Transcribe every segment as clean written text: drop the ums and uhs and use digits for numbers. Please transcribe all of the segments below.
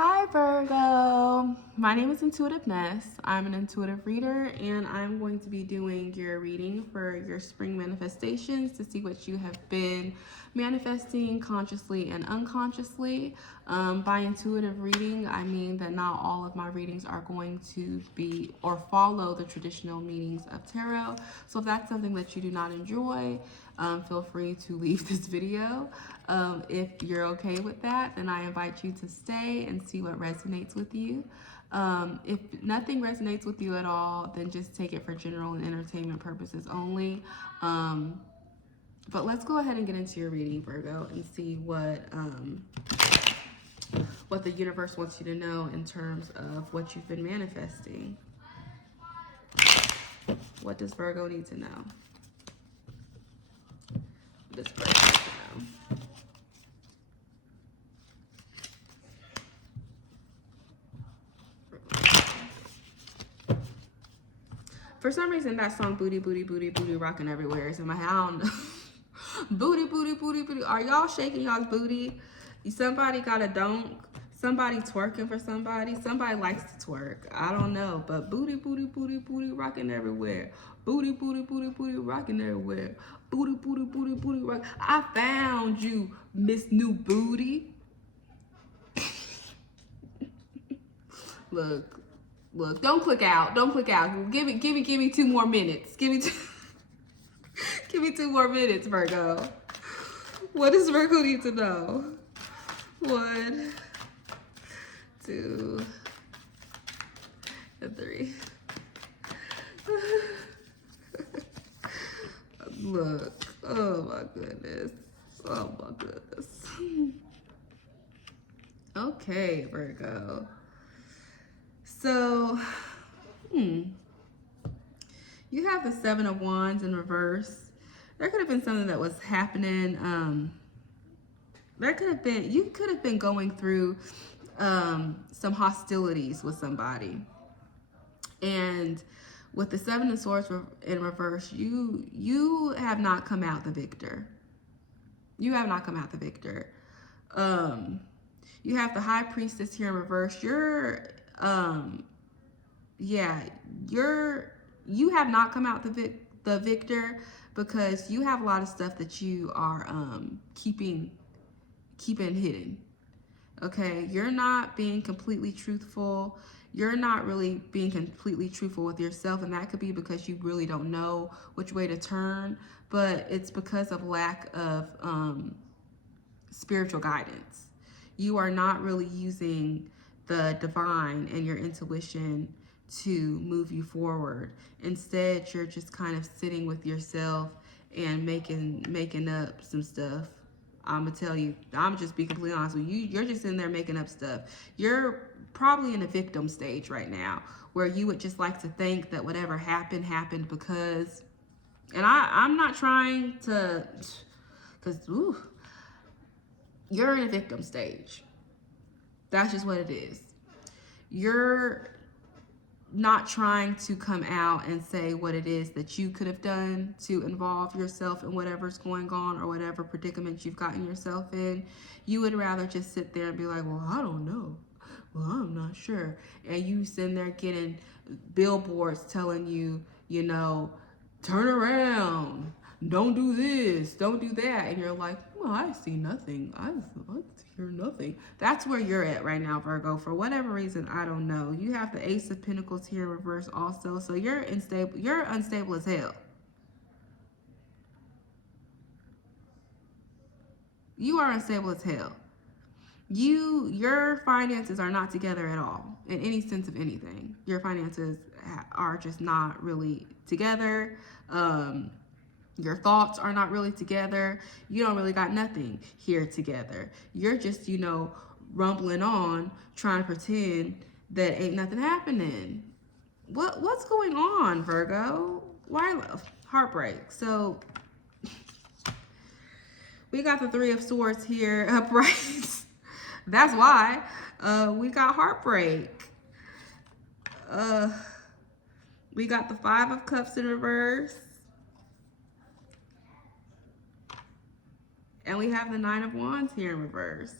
Hi Virgo, my name is Intuitive Ness. I'm an intuitive reader and I'm going to be doing your reading for your spring manifestations to see what you have been manifesting consciously and unconsciously. By intuitive reading, I mean that not all of my readings are going to be or follow the traditional meanings of tarot. So if that's something that you do not enjoy, feel free to leave this video. If you're okay with that, then I invite you to stay and see what resonates with you. If nothing resonates with you at all, then just take it for general and entertainment purposes only. But let's go ahead and get into your reading, Virgo, and see what the universe wants you to know in terms of what you've been manifesting. What does Virgo need to know? What does Virgo need to know? For some reason, that song "Booty, Booty, Booty, Booty" rocking everywhere is in my head. I don't know. Booty, booty, booty, booty. Are y'all shaking y'all's booty? Somebody got a don't. Somebody twerking for somebody. Somebody likes to twerk. I don't know, but booty, booty, booty, booty rocking everywhere. Booty, booty, booty, booty rocking everywhere. Booty, booty, booty, booty rock. I found you, Miss New Booty. Look. Look, don't click out. Don't click out. Give me 2 more minutes. Give me 2 more minutes, Virgo. What does Virgo need to know? 1, 2, and 3. Look. Oh my goodness. Oh my goodness. Okay, Virgo. So, you have the 7 of Wands in reverse. There could have been something that was happening. You could have been going through some hostilities with somebody. And with the 7 of Swords in reverse, you have not come out the victor. You have not come out the victor. You have the High Priestess here in reverse. You have not come out the victor because you have a lot of stuff that you are keeping hidden. Okay, you're not being completely truthful. You're not really being completely truthful with yourself, and that could be because you really don't know which way to turn, but it's because of lack of spiritual guidance. You are not really using the divine and your intuition to move you forward. Instead, you're just kind of sitting with yourself and making up some stuff. I'm gonna tell you, I'm just be completely honest with you. You're just in there making up stuff. You're probably in a victim stage right now where you would just like to think that whatever happened because, and I'm not trying to, because you're in a victim stage. That's just what it is. You're not trying to come out and say what it is that you could have done to involve yourself in whatever's going on or whatever predicament you've gotten yourself in. You would rather just sit there and be like, well, I don't know. Well, I'm not sure. And you sitting there getting billboards telling you, turn around. Don't do this. Don't do that. And you're like, well, I see nothing. I hear nothing. That's where you're at right now, Virgo. For whatever reason, I don't know. You have the Ace of Pentacles here in reverse also. So you're unstable. You're unstable as hell. You are unstable as hell. Your finances are not together at all in any sense of anything. Your finances are just not really together. Your thoughts are not really together. You don't really got nothing here together. You're just, rumbling on, trying to pretend that ain't nothing happening. What's going on, Virgo? Why heartbreak? So we got the 3 of Swords here upright. That's why we got heartbreak. We got the 5 of Cups in reverse. And we have the 9 of Wands here in reverse.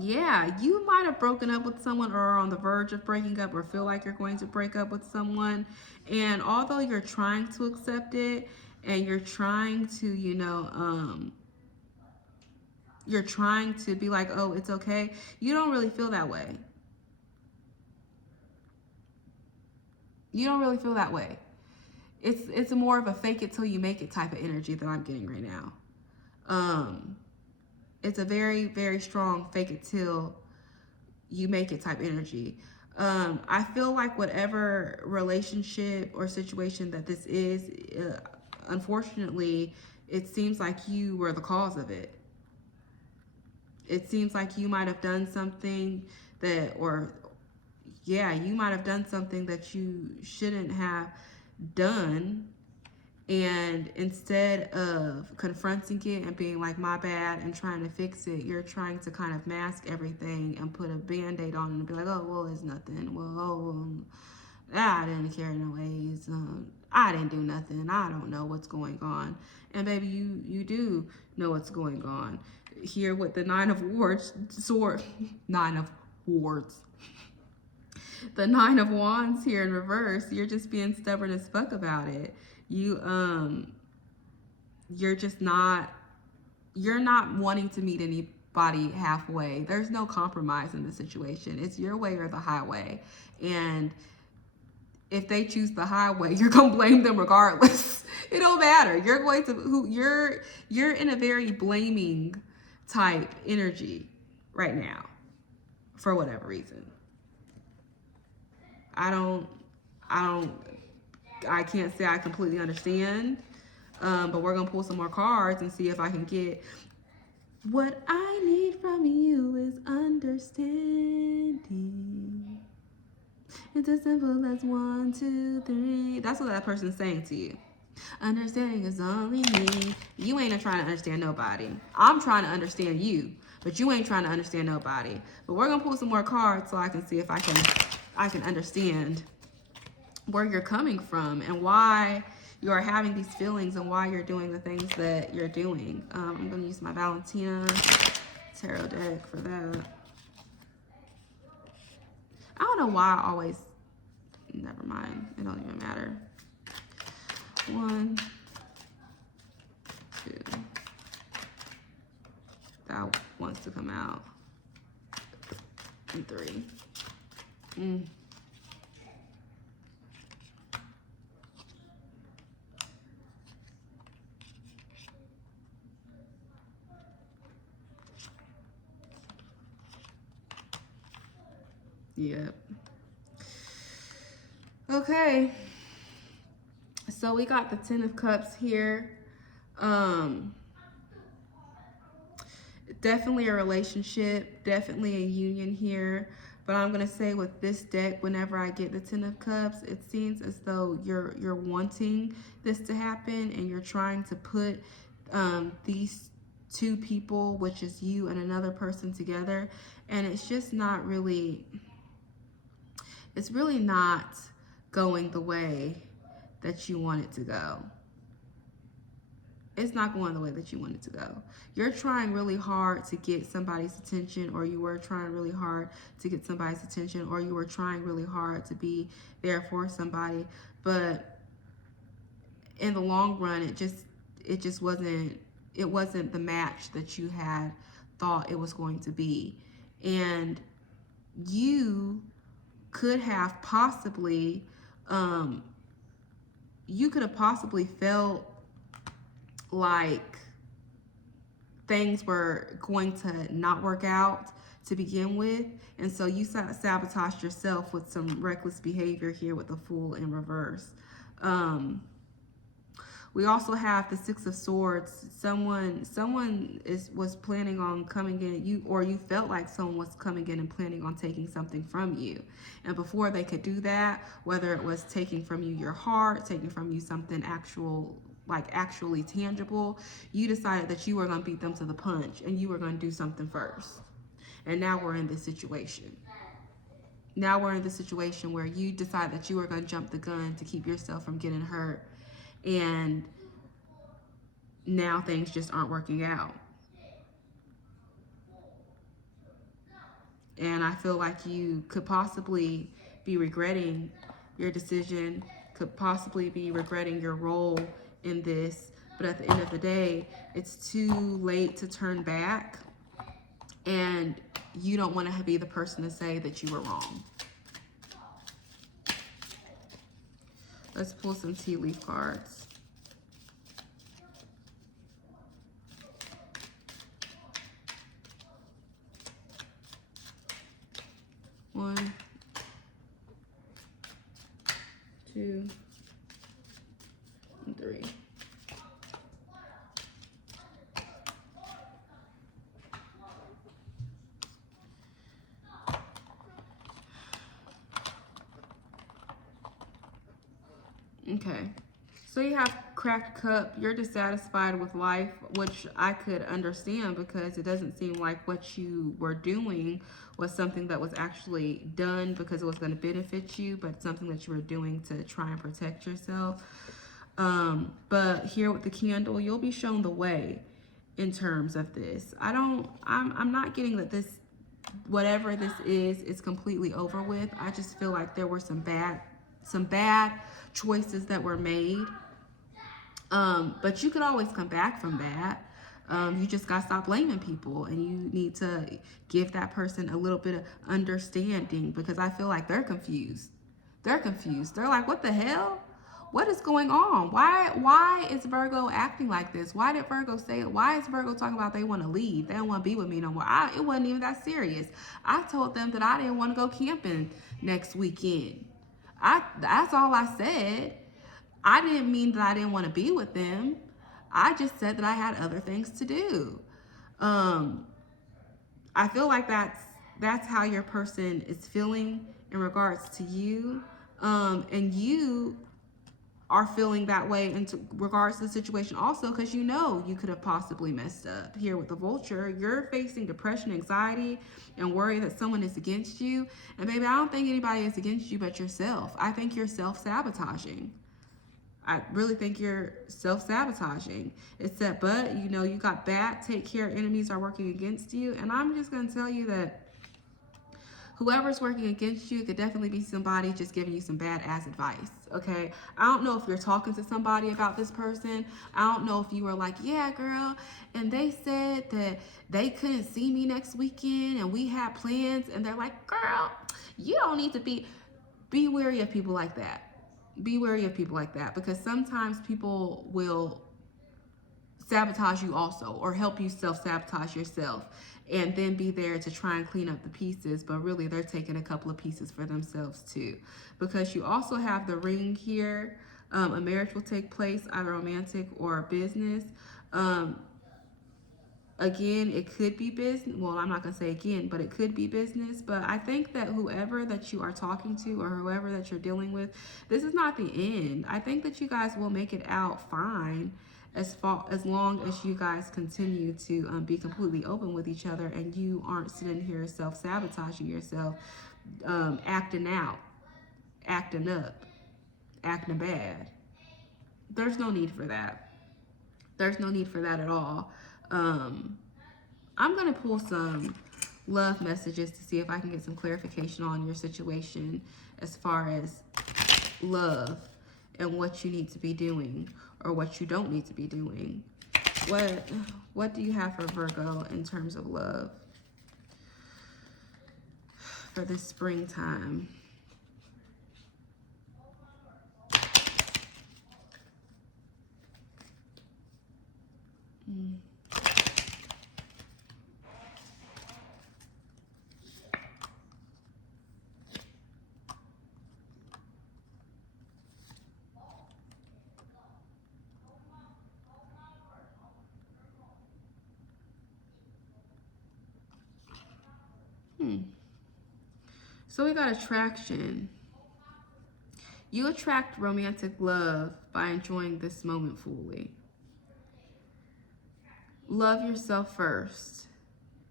Yeah, you might have broken up with someone or are on the verge of breaking up or feel like you're going to break up with someone. And although you're trying to accept it and you're trying to, you're trying to be like, oh, it's okay, you don't really feel that way. You don't really feel that way. It's more of a fake it till you make it type of energy that I'm getting right now. It's a very, very strong fake it till you make it type energy. I feel like whatever relationship or situation that this is, unfortunately, it seems like you were the cause of it. It seems like you might have done something that, or yeah, you might have done something that you shouldn't have done. And instead of confronting it and being like, my bad, and trying to fix it, you're trying to kind of mask everything and put a band-aid on it and be like, oh, well, it's nothing. Well, I didn't care anyways. I didn't do nothing. I don't know what's going on. And baby, you do know what's going on. Here with the Nine of Wands, the Nine of Wands here in reverse, you're just being stubborn as fuck about it. You're not wanting to meet anybody halfway. There's no compromise in the situation. It's your way or the highway. And if they choose the highway, you're gonna blame them regardless. It don't matter. You're in a very blaming type energy right now for whatever reason. I can't say I completely understand, but we're gonna pull some more cards and see if I can get what I need from you is understanding. It's as simple as 1, 2, 3. That's what that person's saying to you. Understanding is only me. You ain't trying to understand nobody. I'm trying to understand you, but you ain't trying to understand nobody. But we're gonna pull some more cards so I can see if I can understand where you're coming from and why you are having these feelings and why you're doing the things that you're doing. I'm gonna use my Valentina tarot deck for that. I don't know why I always, never mind, it don't even matter. 1, 2, that wants to come out, and 3. Yep. Okay. So we got the 10 of Cups here. Definitely a relationship, definitely a union here. But I'm gonna say with this deck, whenever I get the 10 of Cups, it seems as though you're wanting this to happen and you're trying to put these two people, which is you and another person, together, and it's just not really. It's really not going the way that you want it to go. It's not going the way that you want it to go. You're trying really hard to get somebody's attention, or you were trying really hard to get somebody's attention, or you were trying really hard to be there for somebody, but in the long run, it just wasn't the match that you had thought it was going to be. And you could have possibly felt like things were going to not work out to begin with, and so you sabotaged yourself with some reckless behavior here with the Fool in reverse. We also have the 6 of Swords. Someone was planning on coming in, you felt like someone was coming in and planning on taking something from you. And before they could do that, whether it was taking from you your heart, taking from you something actually tangible, you decided that you were going to beat them to the punch and you were going to do something first. And now we're in this situation. Now we're in the situation where you decide that you were going to jump the gun to keep yourself from getting hurt. And now things just aren't working out. And I feel like you could possibly be regretting your decision, could possibly be regretting your role in this. But at the end of the day, it's too late to turn back. And you don't want to be the person to say that you were wrong. Let's pull some tea leaf cards. One, two, and three. Okay, so you have cracked cup. You're dissatisfied with life, which I could understand because it doesn't seem like what you were doing was something that was actually done because it was going to benefit you, but something that you were doing to try and protect yourself. But here with the candle, you'll be shown the way in terms of this. I'm not getting that this, whatever this is completely over with. I just feel like there were some bad choices that were made. But you could always come back from that. You just got to stop blaming people, and you need to give that person a little bit of understanding, because I feel like they're confused. They're confused. They're like, what the hell? What is going on? Why is Virgo acting like this? Why did Virgo say it? Why is Virgo talking about they want to leave? They don't want to be with me no more. It wasn't even that serious. I told them that I didn't want to go camping next weekend. That's all I said. I didn't mean that I didn't want to be with them. I just said that I had other things to do. I feel like that's how your person is feeling in regards to you. And you are feeling that way in regards to the situation also, because you know you could have possibly messed up. Here with the vulture, you're facing depression, anxiety, and worry that someone is against you. And baby, I don't think anybody is against you but yourself. I think you're self-sabotaging. I really think you're self-sabotaging. It's that, but you know, you got bad, take care, enemies are working against you. And I'm just going to tell you that whoever's working against you could definitely be somebody just giving you some bad ass advice, okay? I don't know if you're talking to somebody about this person. I don't know if you were like, yeah, girl, and they said that they couldn't see me next weekend and we had plans, and they're like, girl, you don't need to be wary of people like that. Be wary of people like that, because sometimes people will sabotage you also, or help you self-sabotage yourself, and then be there to try and clean up the pieces, but really they're taking a couple of pieces for themselves too. Because you also have the ring here. A marriage will take place, either romantic or business. Again, it could be business. Well, I'm not going to say again, but it could be business. But I think that whoever that you are talking to, or whoever that you're dealing with, this is not the end. I think that you guys will make it out fine as long as you guys continue to be completely open with each other, and you aren't sitting here self-sabotaging yourself, acting out, acting up, acting bad. There's no need for that. There's no need for that at all. I'm going to pull some love messages to see if I can get some clarification on your situation as far as love and what you need to be doing or what you don't need to be doing. What do you have for Virgo in terms of love for this springtime? So we got attraction. You attract romantic love by enjoying this moment fully. Love yourself first.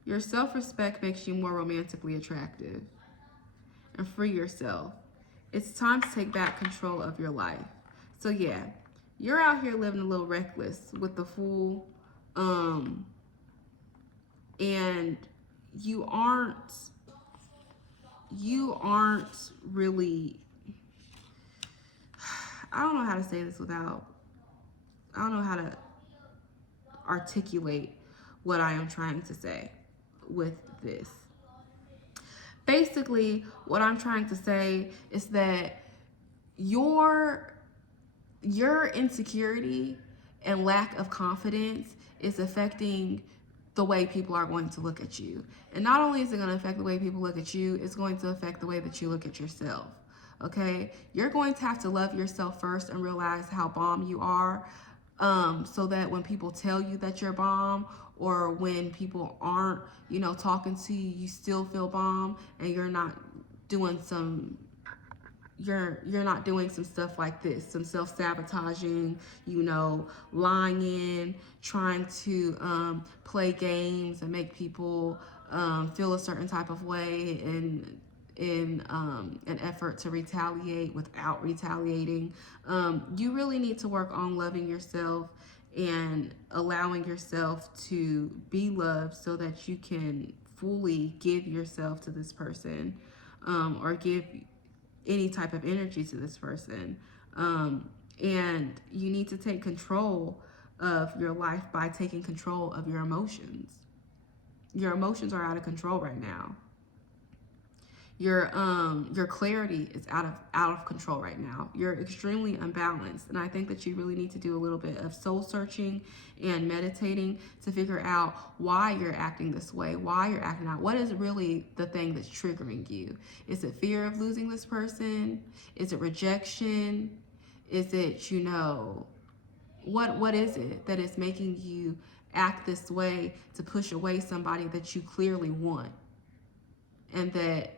Your self-respect makes you more romantically attractive. And free yourself. It's time to take back control of your life. So yeah, you're out here living a little reckless with the Fool. And you aren't you aren't really, I don't know how to say this without, I don't know how to articulate what I am trying to say with this. Basically, what I'm trying to say is that your insecurity and lack of confidence is affecting the way people are going to look at you. And not only is it going to affect the way people look at you, it's going to affect the way that you look at yourself. Okay? You're going to have to love yourself first and realize how bomb you are, so that when people tell you that you're bomb, or when people aren't, you know, talking to you, you still feel bomb, and you're not doing some stuff like this, some self-sabotaging, you know, lying, trying to play games and make people feel a certain type of way, and in an effort to retaliate without retaliating. You really need to work on loving yourself and allowing yourself to be loved so that you can fully give yourself to this person, or give any type of energy to this person. And you need to take control of your life by taking control of your emotions. Your emotions are out of control right now. Your clarity is out of control right now. You're extremely unbalanced, and I think that you really need to do a little bit of soul searching and meditating to figure out why you're acting this way, why you're acting out. What is really the thing that's triggering you? Is it fear of losing this person? Is it rejection? Is it, you know, what is it that is making you act this way to push away somebody that you clearly want, and that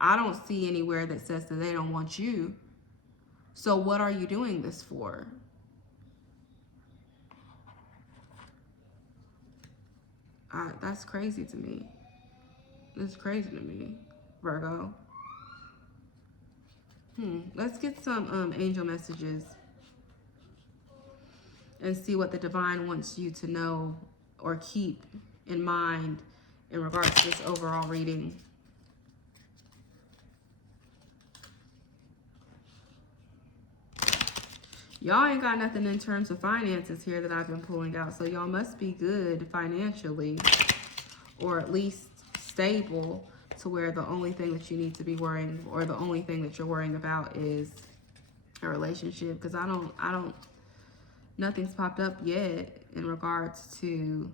I don't see anywhere that says that they don't want you? So what are you doing this for? That's crazy to me. It's crazy to me, Virgo. Let's get some angel messages and see what the divine wants you to know or keep in mind in regards to this overall reading. Y'all ain't got nothing in terms of finances here that I've been pulling out, so y'all must be good financially, or at least stable, to where the only thing that you need to be worrying, or the only thing that you're worrying about, is a relationship. Because nothing's popped up yet in regards to,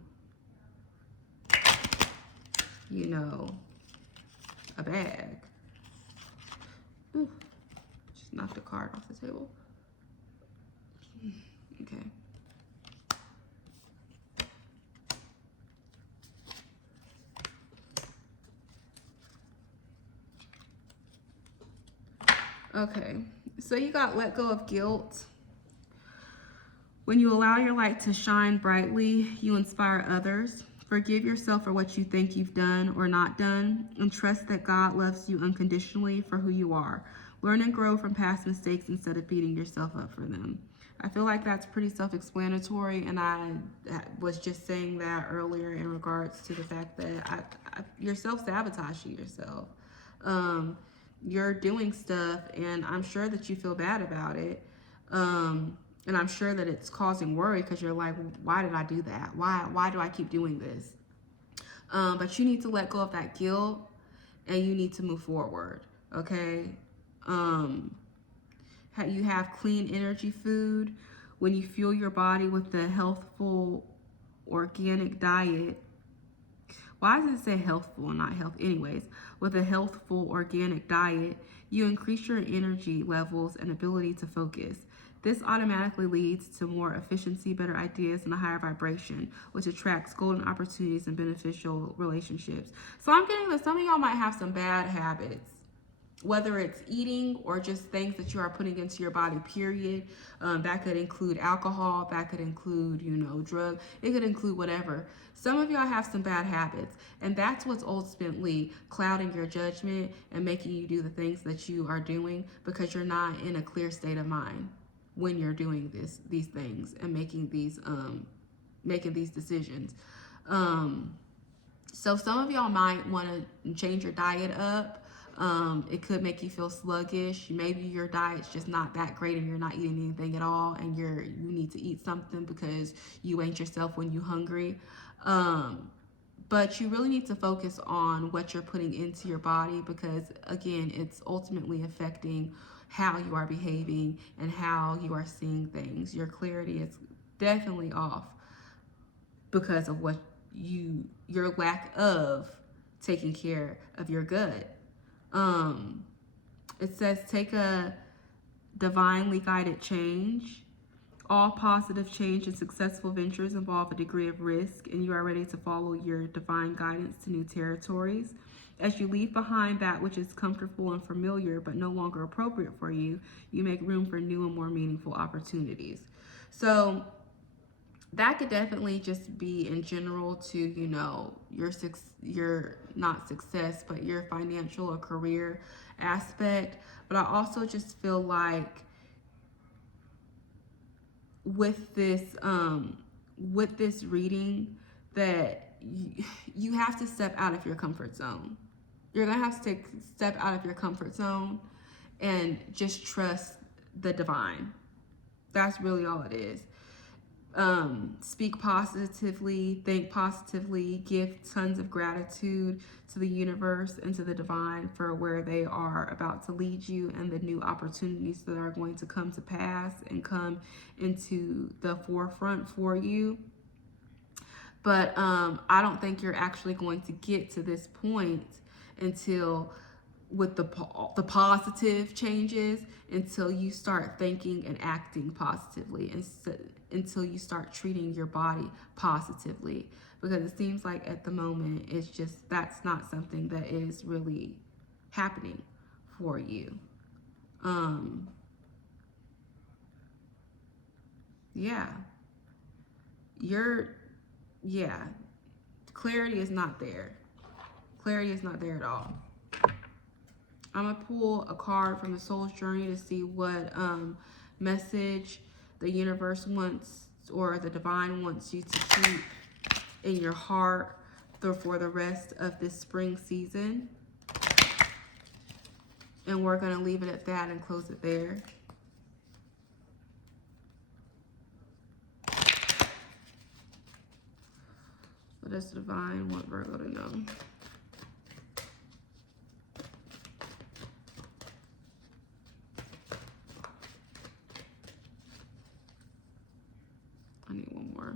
you know, a bag. Ooh, just knocked a card off the table. Okay. Okay, so you got let go of guilt. When you allow your light to shine brightly, you inspire others. Forgive yourself for what you think you've done or not done, and trust that God loves you unconditionally for who you are. Learn and grow from past mistakes instead of beating yourself up for them. I feel like that's pretty self-explanatory, and I was just saying that earlier in regards to the fact that you're self-sabotaging yourself. You're doing stuff, and I'm sure that you feel bad about it. And I'm sure that it's causing worry, because you're like, why did I do that? Why do I keep doing this? But you need to let go of that guilt, and you need to move forward, okay? You have clean energy food. When you fuel your body with the healthful organic diet, why does it say healthful and not health? Anyways, with a healthful organic diet, you increase your energy levels and ability to focus. This automatically leads to more efficiency, better ideas, and a higher vibration, which attracts golden opportunities and beneficial relationships. So I'm getting that some of y'all might have some bad habits, whether it's eating or just things that you are putting into your body, period. That could include alcohol, that could include, you know, drug, it could include whatever. Some of y'all have some bad habits, and that's what's ultimately clouding your judgment and making you do the things that you are doing, because you're not in a clear state of mind when you're doing these things and making these decisions. So some of y'all might want to change your diet up. It could make you feel sluggish. Maybe your diet's just not that great and you're not eating anything at all, and you need to eat something because you ain't yourself when you're hungry. But you really need to focus on what you're putting into your body, because again, it's ultimately affecting how you are behaving and how you are seeing things. Your clarity is definitely off because of what your lack of taking care of your gut. It says take a divinely guided change. All positive change and successful ventures involve a degree of risk, and you are ready to follow your divine guidance to new territories. As you leave behind that which is comfortable and familiar but no longer appropriate for you, you make room for new and more meaningful opportunities. So that could definitely just be in general to, your not success, but your financial or career aspect. But I also just feel like with this reading that you have to step out of your comfort zone. You're gonna have to step out of your comfort zone and just trust the divine. That's really all it is. Speak positively, think positively, give tons of gratitude to the universe and to the divine for where they are about to lead you and the new opportunities that are going to come to pass and come into the forefront for you. But I don't think you're actually going to get to this point until with the positive changes, until you start thinking and acting positively, and until you start treating your body positively, because it seems like at the moment it's just that's not something that is really happening for you. Clarity is not there. Clarity is not there at all. I'm gonna pull a card from the Soul's Journey to see what message the universe wants, or the divine wants you to keep in your heart for the rest of this spring season. And we're gonna leave it at that and close it there. What does the divine want Virgo to know? I need one more.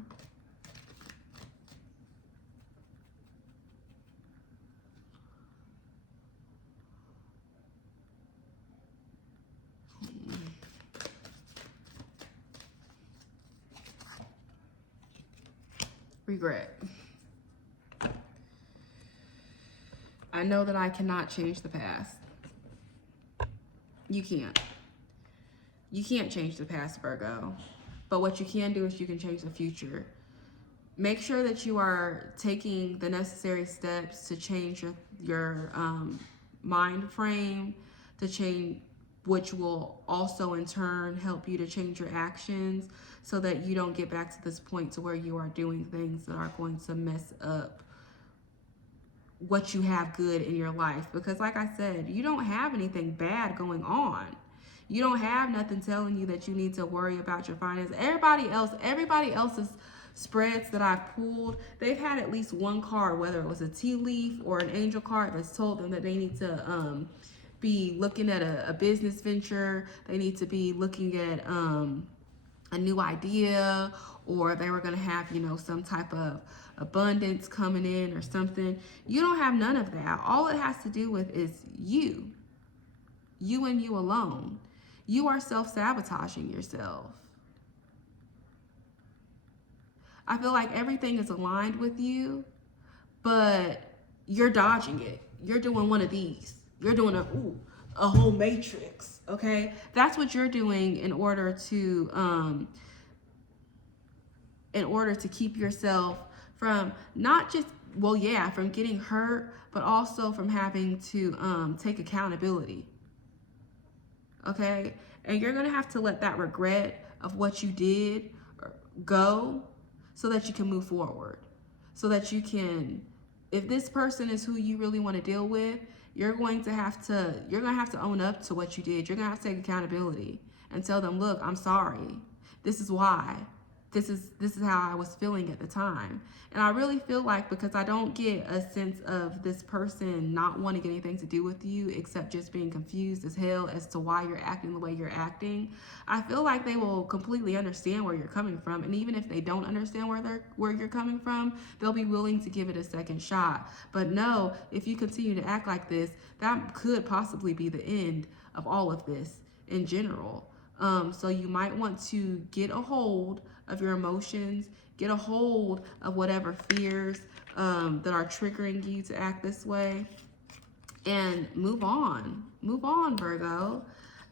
Regret. I know that I cannot change the past. You can't. You can't change the past, Virgo. But what you can do is you can change the future. Make sure that you are taking the necessary steps to change your mind frame, to change, which will also in turn help you to change your actions, so that you don't get back to this point to where you are doing things that are going to mess up what you have good in your life. Because like I said, you don't have anything bad going on. You don't have nothing telling you that you need to worry about your finances. Everybody else's spreads that I've pulled, they've had at least one card, whether it was a tea leaf or an angel card, that's told them that they need to be looking at a business venture. They need to be looking at a new idea, or they were going to have, some type of abundance coming in or something. You don't have none of that. All it has to do with is you and you alone. You are self-sabotaging yourself. I feel like everything is aligned with you, but you're dodging it. You're doing one of these. You're doing a whole matrix, okay? That's what you're doing in order to keep yourself from not just, from getting hurt, but also from having to take accountability. Okay? And you're going to have to let that regret of what you did go, so that you can move forward. So that you can, if this person is who you really want to deal with, you're going to have to own up to what you did. You're going to have to take accountability and tell them, look, I'm sorry. This is why. This is how I was feeling at the time. And I really feel like, because I don't get a sense of this person not wanting anything to do with you except just being confused as hell as to why you're acting the way you're acting, I feel like they will completely understand where you're coming from. And even if they don't understand where you're coming from, they'll be willing to give it a second shot. But no, if you continue to act like this, that could possibly be the end of all of this in general. So you might want to get a hold of your emotions, get a hold of whatever fears that are triggering you to act this way, and move on. Move on, Virgo.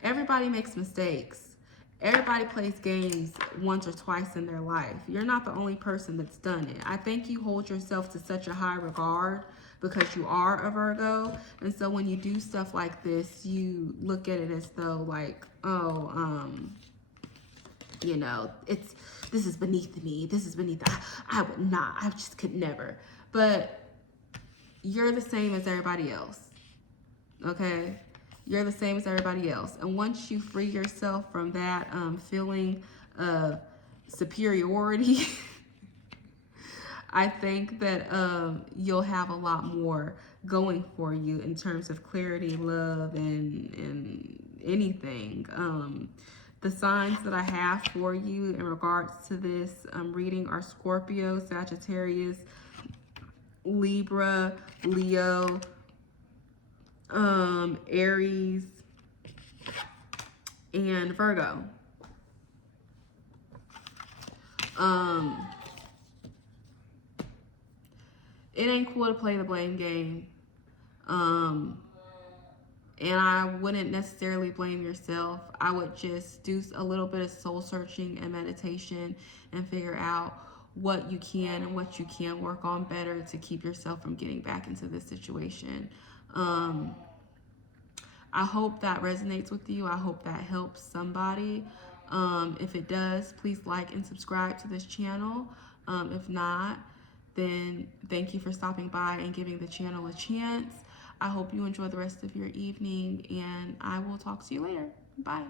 Everybody makes mistakes. Everybody plays games once or twice in their life. You're not the only person that's done it. I think you hold yourself to such a high regard because you are a Virgo. And so when you do stuff like this, you look at it as though like, oh, you know, this is beneath me. This is beneath, I would not, I just could never. But you're the same as everybody else, okay? You're the same as everybody else. And once you free yourself from that feeling of superiority, I think that you'll have a lot more going for you in terms of clarity, love, and anything. The signs that I have for you in regards to this reading are Scorpio, Sagittarius, Libra, Leo, Aries, and Virgo. It ain't cool to play the blame game. And I wouldn't necessarily blame yourself. I would just do a little bit of soul searching and meditation and figure out what you can and what you can't work on better to keep yourself from getting back into this situation. I hope that resonates with you. I hope that helps somebody. If it does, please like and subscribe to this channel. If not, then thank you for stopping by and giving the channel a chance. I hope you enjoy the rest of your evening, and I will talk to you later. Bye.